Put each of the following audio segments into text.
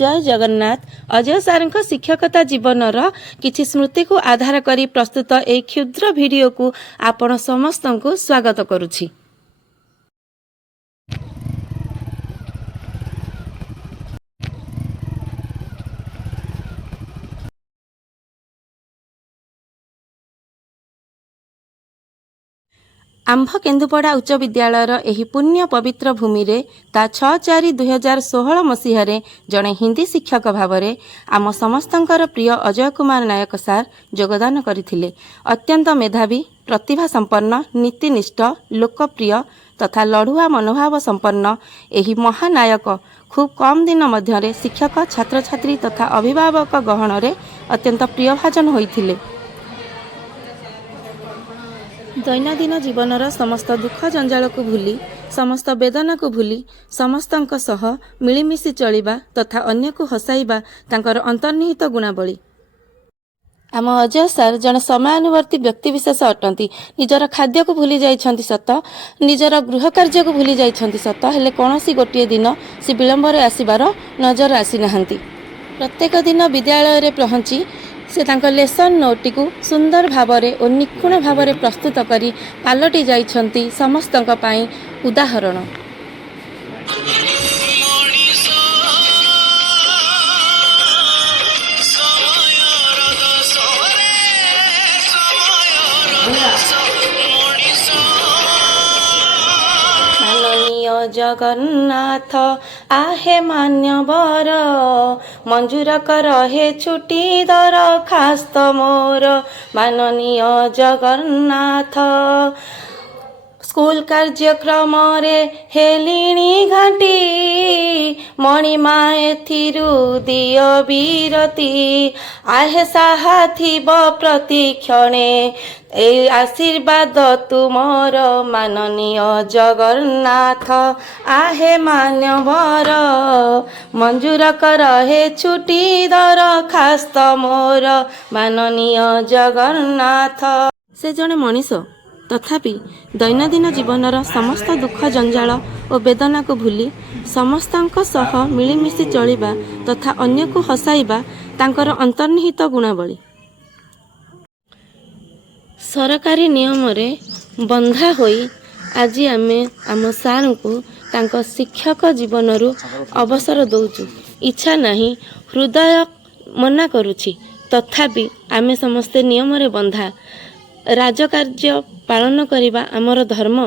जय जगन्नाथ। अजय सार शिक्षकता जीवनर किछि स्मृति को आधार करी प्रस्तुत एक क्षुद्र वीडियो को आपण समस्त को स्वागत करुछि। आंभ केन्दुपड़ा उच्च विद्यालयर एही पुण्य पवित्र भूमि रे ता 6/4/2016 मसीह जड़े हिंदी शिक्षक भाव में आम समस्तंकर प्रिय अजय कुमार नायक सार योगदान करथिले। अत्यंत मेधावी, प्रतिभा संपन्न, नीतिनिष्ठ, लोकप्रिय तथा लड़ुआ मनोभाव संपन्न एही महानायक खूब कम दिन मध्य शिक्षक, छात्र छात्री तथा अभिभावक गहन रे अत्यंत प्रियभाजन होइथिले। दैनंदिन जीवनर समस्त दुख जंजाल को भूली, समस्त वेदना को भूली समस्तंक सह मिलीमिशी चलिबा तथा अन्य को हसाइबा तांकर अंतर्निहित गुणावली। आम अजय सार जड़े समयानुवर्ती व्यक्तिविशेष अटंती। निजर खाद्य को भूली जाइछंती सत, निजर गृह कार्य को भूली जाइछंती सत, हेले कोनोसी गोटिए दिन से विलंबर आसिबार नजर आसी नाहंती। प्रत्येक दिन विद्यालय रे पहुंची से तांकर लेसन नोटी को सुंदर भावरे और निपुण भावरे प्रस्तुत करी पालटी जाइछंती समस्तंक पाई उदाहरण। जगन्नाथ आहे मान्यवर, मंजूर कर हे छुट्टी दरखास्त मोर। माननीय जगन्नाथ स्कूल कार्यक्रम रे हेलिणी घाटी, मणिमा एथिरु दिय बीरती। आहे साहा थिब प्रतिक्षणे ए आशीर्वाद तुमर। माननीय जगन्नाथ आहे मान्यवर, मंजूर कर हे छुट्टी दरखास्त मोर। माननीय जगन्नाथ। से जने मनीष तथापि दैनंदिन जीवनर समस्त दुख जंजाल और वेदना को भूली समस्तंक सह मिलीमिशी चलिबा तथा अन्य को हसाइबा तांकर अंतर्निहित गुणावली। सरकारी नियम रे बंधा होई आज आमे आम सार को तांको शिक्षक जीवन रु अवसर दौचु। इच्छा नहीं, हृदय मना करुछि, तथापि आमे समस्ते नियम रे बंधा। राजकार्य पालन करिबा आमर धर्म।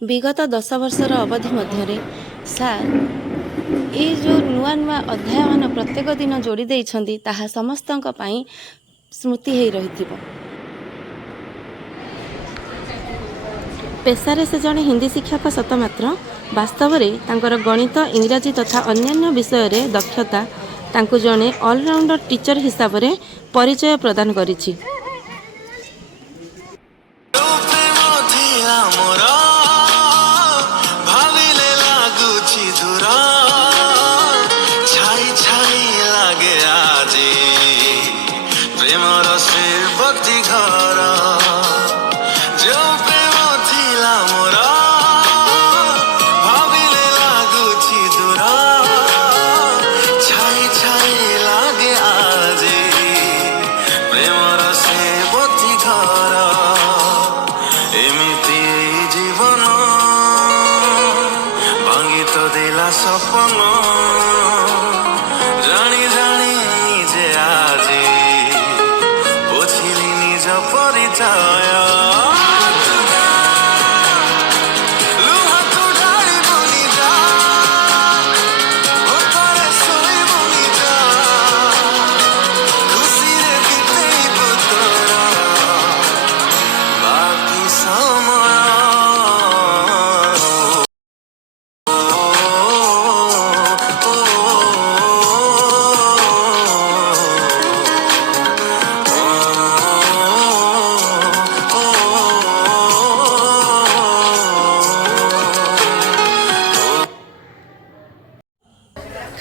विगत 10 वर्षर अवधि मध्य सार ये जो नुआ नुआ अध्याय मान प्रत्येक दिन जोड़ी देइछंती ताहा समस्तंक पाई स्मृति हेई रहिथिबो। पेशारे से जड़े हिंदी शिक्षक सत मात्र वास्तव में तांकर गणित, इंग्राजी तथा अन्यान्य विषय रे दक्षता तांको जड़े ऑलराउंडर टीचर हिसाब से परिचय प्रदान करिछि।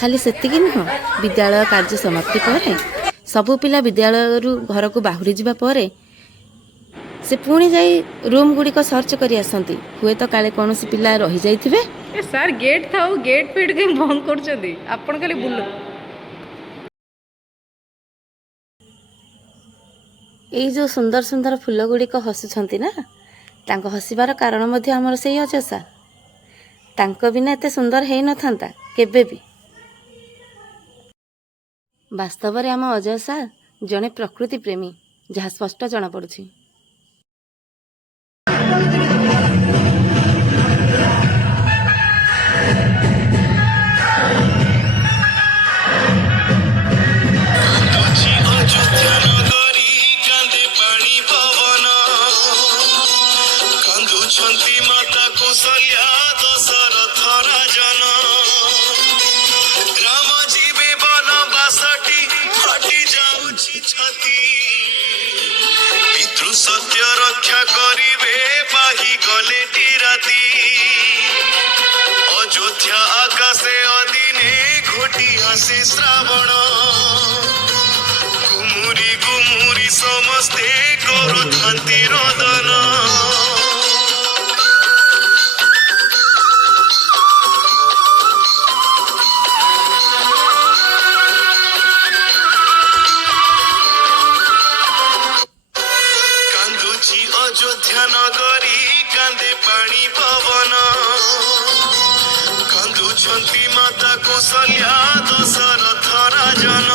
ଖାଲି ସେତିକି ନୁହଁ, ବିଦ୍ୟାଳୟ କାର୍ଯ୍ୟ ସମାପ୍ତି ପରେ ସବୁ ପିଲା ବିଦ୍ୟାଳୟରୁ ଘରକୁ ବାହୁରି ଯିବା ପରେ ସେ ପୁଣି ଯାଇ ରୁମ୍ ଗୁଡ଼ିକ ସର୍ଚ୍ଚ କରି ଆସନ୍ତି, ହୁଏତ କାଳେ କୌଣସି ପିଲା ରହିଯାଇଥିବେ। ସାର୍ ଗେଟ୍ ଥାଉ, ଗେଟ୍ ଫେଟ୍ କାହିଁ ବନ୍ଦ କରୁଛନ୍ତି? ଆପଣ ଖାଲି ବୁଲ। ଏଇ ଯେଉଁ ସୁନ୍ଦର ସୁନ୍ଦର ଫୁଲ ଗୁଡ଼ିକ ହସୁଛନ୍ତି ନା, ତାଙ୍କ ହସିବାର କାରଣ ମଧ୍ୟ ଆମର ସେଇ ଅଜୟ ସାର୍। ତାଙ୍କ ବିନା ଏତେ ସୁନ୍ଦର ହେଇନଥାନ୍ତା କେବେ ବି। ବାସ୍ତବରେ ଆମ ଅଜୟ ସାର୍ ଜଣେ ପ୍ରକୃତି ପ୍ରେମୀ, ଯାହା ସ୍ପଷ୍ଟ ଜଣାପଡ଼ୁଛି। ମାତା କୌଶଲ୍ୟା ଦଶରଥ ରାଜନ ରାମ ଯିବେ ବନବାସଟି ହଟି ଯାଉଛି ଛତି ପିତୃ ସତ୍ୟ ରକ୍ଷା କରିବେ ପାହି ଗଲେଟି ରାତି ଅଯୋଧ୍ୟା ଆକାଶେ ଅଦିନେ ଘୋଟି ଆସେ ଶ୍ରାବଣ ଗୁମୁରି ଗୁମୁରି ସମସ୍ତେ କରୁଥାନ୍ତି ରୋଦନ অযোধ্যা নগরী কান্দে পানি পবন কান্দুছন্তি মাতা কৌশল্যা দশরথ রাজন